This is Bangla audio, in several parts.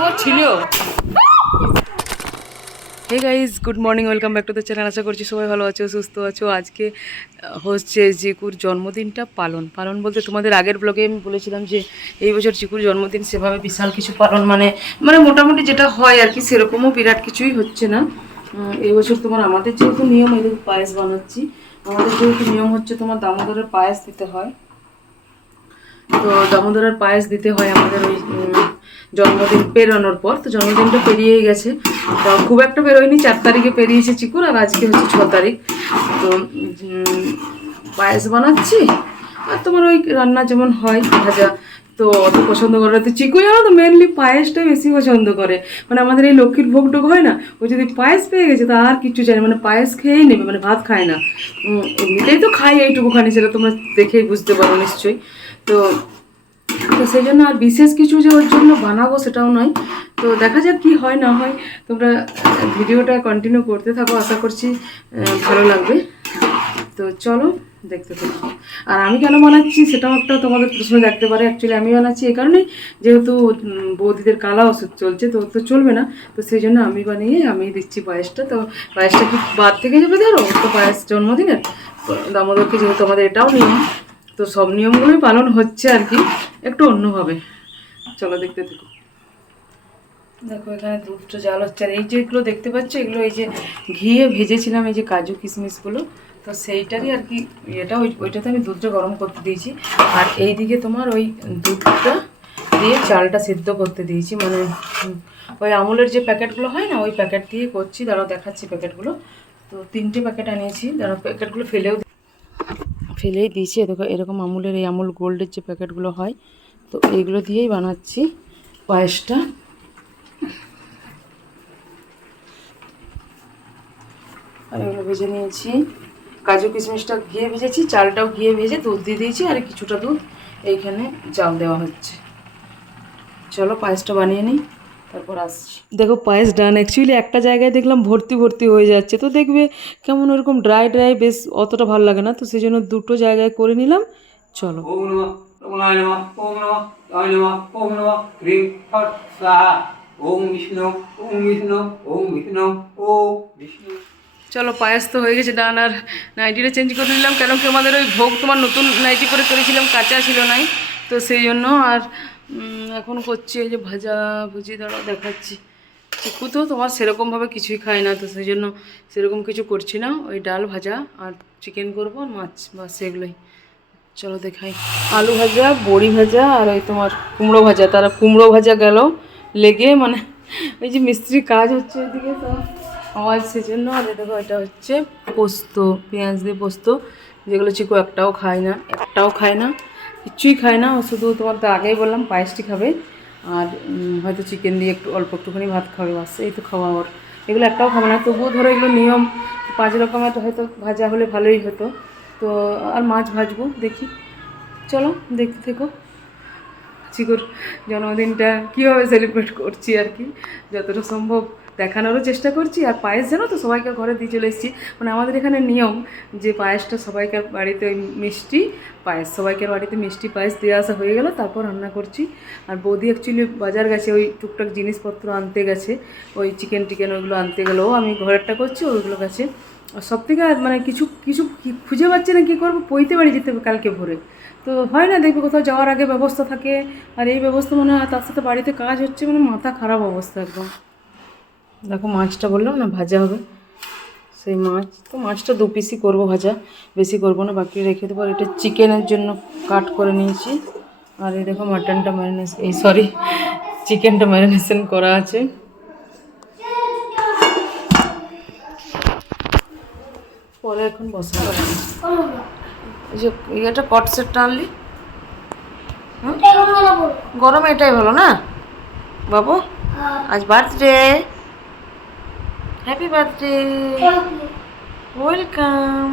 ও, ছিল। Hey guys good morning welcome back to the channel আশা করছি সবাই ভালো আছো, সুস্থ আছো। আজকে হচ্ছে জিকুর জন্মদিনটা পালন। পালন বলতে তোমাদের আগের ব্লগে আমি বলেছিলাম যে, এই বছর চিকুর জন্মদিন সেভাবে বিশাল কিছু পালন মানে মানে মোটামুটি যেটা হয় আর কি, সেরকমও বিরাট কিছুই হচ্ছে না। এই বছর তোমার আমাদের যেহেতু নিয়ম এদের পায়েস বানাচ্ছি, আমাদের যেহেতু নিয়ম হচ্ছে তোমার দামোদরের পায়েস দিতে হয়। তো দামোদরের পায়েস দিতে হয় আমাদের ওই জন্মদিন পেরোনোর পর, তো জন্মদিনটা পেরিয়েই গেছে। তো খুব একটা বেরোয়নি, চার তারিখে পেরিয়েছে চিকুর, আর আজকে হচ্ছে ছ তারিখ। তো পায়েস বানাচ্ছি, আর তোমার ওই রান্না যেমন হয়, ভাজা। তো অত পছন্দ করে। তো চিকু জানো তো মেনলি পায়েসটাই বেশি পছন্দ করে। মানে আমাদের এই লক্ষ্মীর ভোগ টোক হয় না, ও যদি পায়েস পেয়ে গেছে, তা আর কিচ্ছু চাই মানে পায়েস খেয়েই নেবে মানে ভাত খায় না। এমনিতেই তো খাই এইটুকুখানি, সেটা তোমরা দেখেই বুঝতে পারো নিশ্চয়ই। তো তো সেই জন্য আর বিশেষ কিছু যে ওর জন্য বানাবো সেটাও নয়। তো দেখা যাক কি হয়, না হয়। তোমরা ভিডিওটা কন্টিনিউ করতে থাকো, আশা করছি ভালো লাগবে। তো চলো, দেখতে থাকো। আর আমি কেন বানাচ্ছি সেটাও একটা তোমাদের প্রশ্ন দেখতে পারে। অ্যাকচুয়ালি আমি বানাচ্ছি এই কারণেই, যেহেতু বৌদিদের কালা ওষুধ চলছে, তো তো চলবে না। তো সেই জন্য আমি বানিয়ে আমি দিচ্ছি পায়েসটা। তো পায়েসটা কি বাদ থেকে যাবে ধরো? তো পায়েস জন্মদিনের। দামোদরকে যেহেতু আমাদের এটাও নিয়ম তো সব নিয়মগুলোই পালন হচ্ছে আর কি। একটু অন্যভাবে। চলো দেখতে থাকো। দেখো, এখানে দুধটা জাল হচ্ছে। আর এই যেগুলো দেখতে পাচ্ছ, এগুলো এই যে ঘিয়ে ভেজেছিলাম, এই যে কাজু কিশমিশগুলো। তো সেইটারই আর কি এটা ওই ওইটাতে আমি দুধটা গরম করতে দিয়েছি। আর এই দিকে তোমার ওই দুধটা দিয়ে চালটা সিদ্ধ করতে দিয়েছি। মানে ওই আমুলের যে প্যাকেটগুলো হয় না, ওই প্যাকেট দিয়ে করছি। দাঁড়াও, দেখাচ্ছি প্যাকেটগুলো। তো তিনটে প্যাকেট আনিয়েছি। দাঁড়াও, প্যাকেটগুলো ফেলেও ফেলেই দিয়েছি। দেখো, এরকম আমুলের এই আমুল গোল্ডের যে প্যাকেটগুলো হয়, তো এইগুলো দিয়েই বানাচ্ছি পায়েসটা। আর এগুলো ভেজে নিয়েছি। কাজু কিশমিশটা ঘিয়ে ভেজেছি, চালটাও ঘিয়ে ভেজে দুধ দিয়ে দিয়েছি, আর কিছুটা দুধ এইখানে জাল দেওয়া হচ্ছে। চলো পায়েসটা বানিয়ে নিই। তারপর আসছি। দেখো পায়েস ডান অ্যাকচুয়ালি একটা জায়গায় দেখলাম ভর্তি ভর্তি হয়ে যাচ্ছে। তো দেখবে কেমন ওরকম ড্রাই ড্রাই বেশ অতটা ভালো লাগে না। তো সেই জন্য দুটো জায়গায় করে নিলাম। চলো। ওম নমঃ রমণায় নমঃ ওম নমঃ আয় নমঃ ওম নমঃ হ্রিং ফট স্বাহা। ওম বিষ্ণু ওম ওম বিষ্ণু ওম চলো পায়েস তো হয়ে গেছে ডান আর নাইটিটা চেঞ্জ করে নিলাম। কেন কি আমাদের ওই ভোগ তোমার নতুন নাইটি করে করেছিলাম কাঁচা ছিল নাই। তো সেই জন্য আর এখন করছি এই যে ভাজা ভুজি দাঁড়া দেখাচ্ছি। চিকু তো তোমার সেরকমভাবে কিছুই খায় না, তো সেই জন্য সেরকম কিছু করছি না। ওই ডাল ভাজা আর চিকেন করব আর মাছ বা সেগুলোই চলো দেখাই। আলু ভাজা, বড়ি ভাজা আর ওই তোমার কুমড়ো ভাজা। তারা কুমড়ো ভাজা গেল লেগে মানে ওই যে মিস্ত্রি কাজ হচ্ছে ওইদিকে তো আওয়াজ সেজন্য আর দেখো এটা হচ্ছে পোস্ত, পেঁয়াজ দিয়ে পোস্ত, যেগুলো চিকু একটাও খায় না, একটাও খায় না। কিচ্ছুই খায় না শুধু তোমার তো আগেই বললাম পায়েসটি খাবে। আর হয়তো চিকেন দিয়ে একটু অল্প একটুখানি ভাত খাবে বাস, এই তো খাওয়া ওর। এগুলো একটাও খাবে না, তবুও ধরো এগুলো নিয়ম, পাঁচ রকমের হয়তো ভাজা হলে ভালোই হতো। তো, আর মাছ ভাজবো, দেখি। চলো, দেখতে থেকো। চিকুর জন্মদিনটা কীভাবে সেলিব্রেট করছি আর কি, যতটা সম্ভব। দেখানোরও চেষ্টা করছি, আর পায়েস জানো তো সবাইকে ঘরে দিয়ে চলে এসেছি। মানে আমাদের এখানে নিয়ম যে পায়েসটা সবাইকার বাড়িতে ওই মিষ্টি পায়েস সবাইকার বাড়িতে মিষ্টি পায়েস দিয়ে আসা হয়ে গেল, তারপর রান্না করছি। আর বৌদি অ্যাকচুয়ালি বাজার গেছে, ওই টুকটাক জিনিসপত্র আনতে গেছে, ওই চিকেন টিকেন ওইগুলো আনতে গেলেও আমি ঘরেরটা করছি, ওইগুলো আর সব থেকে মানে কিছু কিছু খুঁজে পাচ্ছি না, কী করব, পইতে বাড়ি যেতে হবে কালকে ভোরে। তো হয় না, দেখবে কোথাও যাওয়ার আগে ব্যবস্থা থাকে, আর এই ব্যবস্থা মনে হয় তার সাথে বাড়িতে কাজ হচ্ছে মানে মাথা খারাপ অবস্থা একদম। দেখো মাছটা বললাম না, ভাজা হবে। সেই মাছ, তো মাছটা দু পিসই করব ভাজা, বেশি করব না, বাকি রেখে দেবো। আর এটা চিকেনের জন্য কাট করে নিয়েছি। আর এই দেখো মাটনটা ম্যারিনেশন এই সরি চিকেনটা ম্যারিনেশন করা আছে। পরে এখন বসা এই যে ইয়েটা কট সেটটা আনলি? গরমে এটাই ভালো না? বাবু, আজ বার্থডে হ্যাপি বার্থডে ওয়েলকাম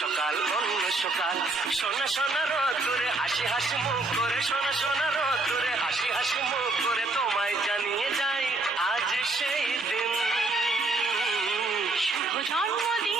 সকাল অন্য সকাল। সোনা সোনা রোদ্দুরে হাসি হাসি মুখ করে সোনা সোনা রোদ্দুরে হাসি হাসি মুখ করে তোমায় জানিয়ে যাই আজ সেই দিন। শুভ জন্মদিন।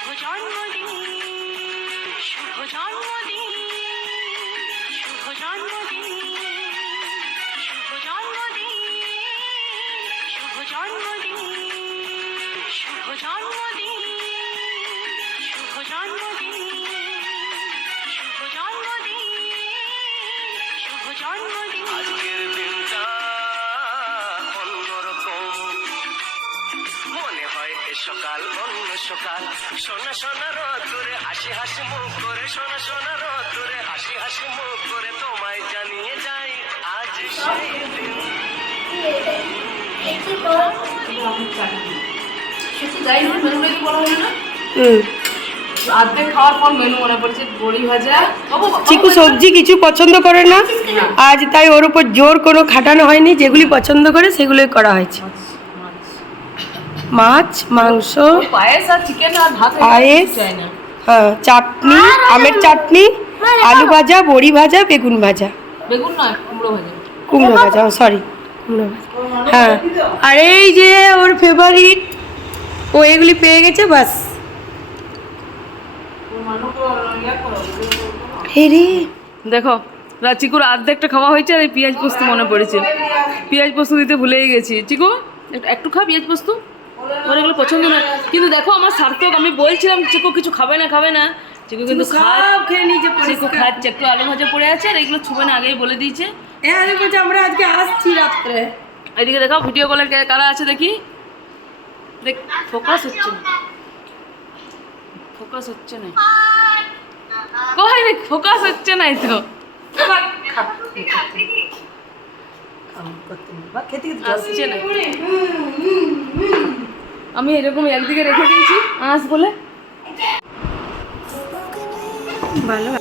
শুভ জন্মদিন শুভ জন্মদিন শুভ জন্মদিন শুভ জন্মদিন শুভ জন্মদিন শুভ জন্মদিন শুভ জন্মদিন শুভ জন্মদিন শুভ জন্মদিন আজকের দিনটা অন্যরকম মনে হয় সকাল সকাল। সোনা সোনা রোদ্দুরে হাসি হাসি মুখ করে সোনা সোনা রোদ্দুরে হাসি হাসি মুখ করে তোমায় জানিয়ে যাই আজ সেই দিন। মেনু মনে চিকু সবজি কিছু পছন্দ করে না। আজ তাই ওর উপর জোর কোনো খাটানো হয়নি। যেগুলি পছন্দ করে সেগুলোই করা হয়েছে। মাছ মাংস পায়েস আর চিকেন আর ভাত পায়েস হ্যাঁ চাটনি আমের চাটনি আলু ভাজা বড়ি ভাজা বেগুন ভাজা। বেগুন নয় কুমড়ো ভাজা। কুমড়ো ভাজা সরি কুমড়ো ভাজা। হ্যাঁ আর এই যে ওর ফেভারিট ও এগুলি পেয়ে গেছে বাস। হেরে দেখো চিকুর আর্ধেকটা খাওয়া হয়েছে আর এই পেঁয়াজ পোস্ত মনে পড়েছে। পেঁয়াজ পোস্ত দিতে ভুলেই গেছি। চিকু একটু- একটু খা পেঁয়াজ পোস্ত। ওর এগুলো পছন্দ না কিন্তু দেখো আমার সার্থক আমি বলছিলাম চিকু কিছু খাবে না খাবে না চিকু কিন্তু সব খেয়ে নিয়েছে চিকু খাচ্ছে একটু আলু ভাজা পড়ে আছে আর এগুলো ছুবে না আগেই বলে দিয়েছে হ্যাঁ আমি বলছি আমরা আজকে আসছি রাত্রে এদিকে দেখাও ভিডিও কলের কারা আছে দেখি দেখ ফোকাস হচ্ছে না ফোকাস হচ্ছে না কই দেখ ফোকাস হচ্ছে না তো আসছে না আমি এরকম একদিকে রেখে দিয়েছি। আঁশ বলে ভালো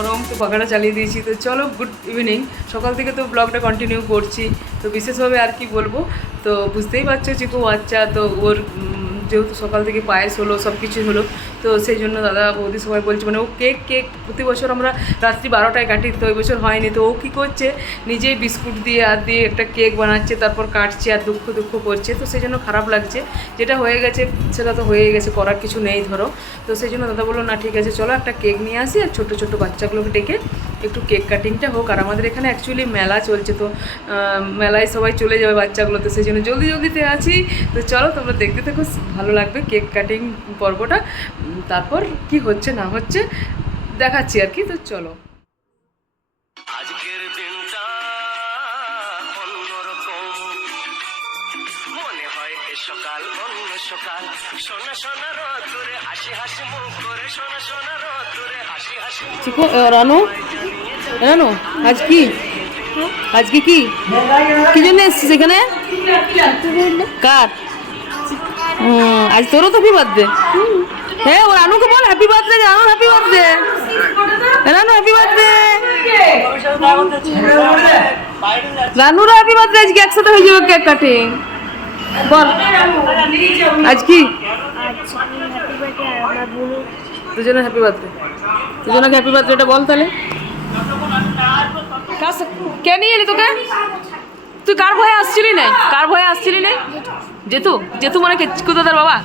গরম, তো পাখাটা চালিয়ে দিয়েছি। তো চলো গুড ইভিনিং সকাল থেকে তো ব্লগটা কন্টিনিউ করছি। তো বিশেষভাবে আর কি বলব? তো বুঝতেই পারছ চিকু বাচ্চা তো ওর যেহেতু সকাল থেকে পায়েস হলো সব কিছু হলো। তো সেই জন্য দাদা বৌদি সবাই বলছে মানে ও কেক কেক, প্রতি বছর আমরা রাত্রি বারোটায় কাটি, তো ওই বছর হয়নি। তো ও কী করছে, নিজেই বিস্কুট দিয়ে, আর দিয়ে একটা কেক বানাচ্ছে, তারপর কাটছে আর দুঃখ দুঃখ করছে। তো সেই জন্য খারাপ লাগছে। যেটা হয়ে গেছে, সেটা তো হয়ে গেছে, করার কিছু নেই ধরো। তো সেই জন্য দাদা বলল, না, ঠিক আছে, চলো একটা কেক নিয়ে আসি আর ছোটো ছোটো বাচ্চাগুলোকে ডেকে একটু কেক কাটিংটা হোক। আর আমাদের এখানে অ্যাকচুয়ালি মেলা চলছে, তো মেলায় সবাই চলে যাবে বাচ্চাগুলোতে, সেই জন্য জলদি জলদিতে আছি তো চলো, তোমরা দেখতে থাকো, ভালো লাগবে কেক কাটিং পর্বটা। তারপর কি হচ্ছে না হচ্ছে দেখাচ্ছি আর কি তো চলো। আজকের দিনটা অন্যরকম। এ সকাল অন্য সকাল। সোনা সোনা রোদ্দুরে হাসি হাসি মুখ করে সোনা সোনা রোদ্দুরে হাসি হাসি মুখ রানু? রানু আজ কি? আজকে কি? কি জন্য এসছিস এখানে? কার? আজ তোরও তো হ্যাপি বার্থডে হ্যাঁ ও রানুকে বল happy birthday Ranu happy birthday Ranu happy birthday রানুরও happy birthday আজকে একসাথে হয়ে যাবে কেক কাটিং বল। আজ কি দুজনে হ্যাপি বার্থডে দুজনকে হ্যাপি বার্থডেটা বল তাহলে। কে নিয়ে এলি তোকে? তুই কার ভয়ে আসছিলি না? কার ভয়ে আসছিলি না? জেতু জেতু মানে কে? চিকু দাদার বাবা?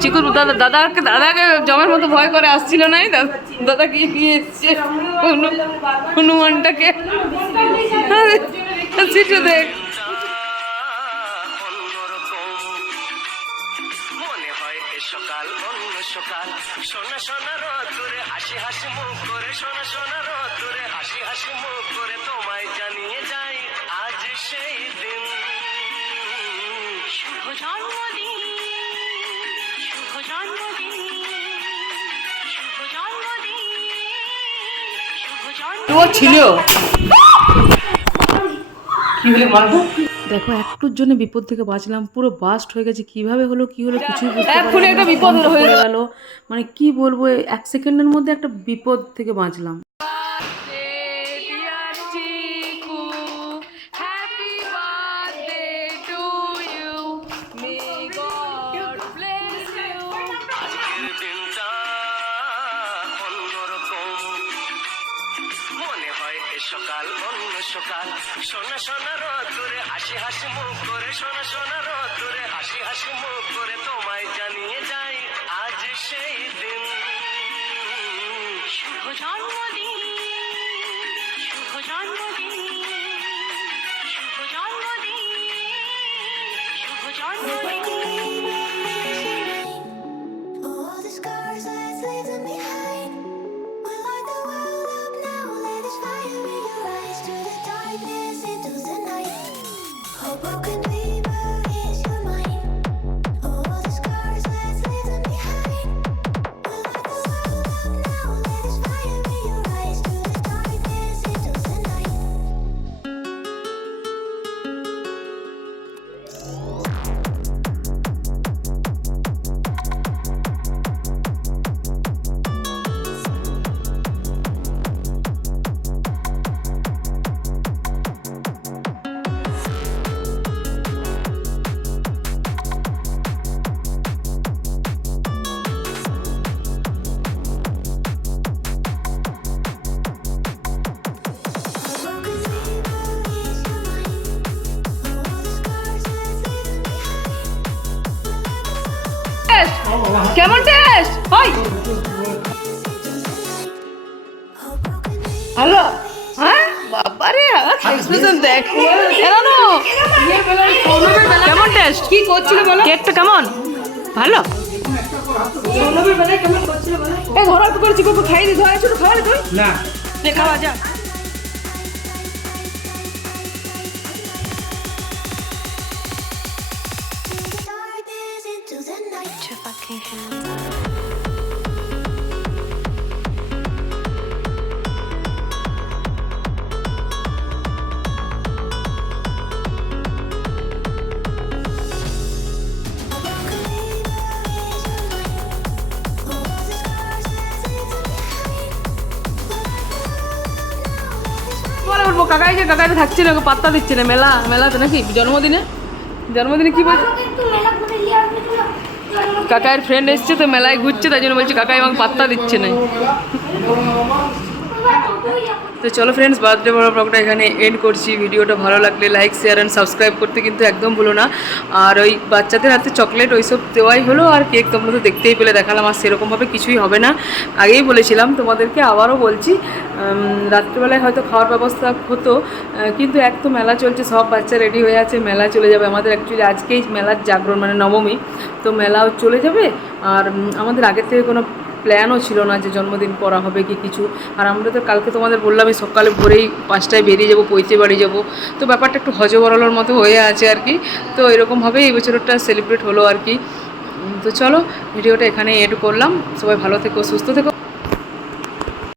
চিকু দাদা, দাদাকে দাদাকে জমের মতো ভয় করে আসছিল নাই দাদা কি নিয়ে এসছে হনুমানটাকে। সিটু দেখ হয় এ সকাল, অন্য সকাল। সোনা সোনা রোদ্দুরে হাসি হাসি মুখ করে, সোনা সোনা ও ছিল দেখো একটুর জন্য বিপদ থেকে বাঁচলাম পুরো বাস্ট হয়ে গেছে কীভাবে হলো কি হলো কিছুই বুঝতে একটা বিপদ হয়ে গেল। মানে কি বলব এক সেকেন্ডের মধ্যে একটা বিপদ থেকে বাঁচলাম। সকাল অন্য সকাল। সোনা সোনা, রোদ্দুরে, হাসি হাসি মুখ করে। সোনা সোনা, রোদ্দুরে, হাসি হাসি মুখ করে। তোমায় Podcast. কেমন টেস্ট? হয় হ্যালো হ্যাঁ? বাবারে এক্সপ্রেশন দেখ। এরানো কেমন টেস্ট? কি করছিল বলো? কেকটা কেমন? ভালো? এ ঘর অল্প করে চিকু খাই দি ধরে ছোট খাওয়া না। নে খাওয়া যা বলব কাকাই যে কাকাই থাকছে না ওকে পাত্তা দিচ্ছে না মেলা মেলাতে নাকি জন্মদিনে জন্মদিনে কি বলছে কাকাইয়ের ফ্রেন্ড এসছে তো মেলায় ঘুরছে তাই জন্য বলছে কাকাই এবং পাত্তা দিচ্ছে না। তো চলো ফ্রেন্ডস বার্থডে বড় ব্লগটা এখানে এন্ড করছি। ভিডিওটা ভালো লাগলে লাইক শেয়ার অ্যান্ড সাবস্ক্রাইব করতে কিন্তু একদম ভুলো না। আর ওই বাচ্চাদের হাতে চকলেট ওইসব দেওয়াই হলো, আর কেক তোমরা তো দেখতেই পেলে, দেখালাম আর সেরকমভাবে কিছুই হবে না। আগেই বলেছিলাম তোমাদেরকে, আবারও বলছি রাত্রিবেলায় হয়তো খাওয়ার ব্যবস্থা হতো কিন্তু এক তো মেলা চলছে, সব বাচ্চা রেডি হয়ে আছে, মেলা চলে যাবে। আমাদের অ্যাকচুয়ালি আজকেই মেলার জাগরণ মানে নবমী। তো মেলাও চলে যাবে, আর আমাদের আগের থেকে কোনো প্ল্যানও ছিল না যে জন্মদিন করা হবে কি কিছু। আর আমরা তো কালকে তোমাদের বললাম, এই সকালে ভোরেই পাঁচটায় বেরিয়ে যাব পৈতে বাড়ি যাব। তো ব্যাপারটা একটু হজবরলোর মতো হয়ে আছে আর কি। তো এরকমভাবেই এই বছরটা সেলিব্রেট হলো আর কি। তো চলো, ভিডিওটা এখানে এড করলাম। সবাই ভালো থেকো, সুস্থ থেকো।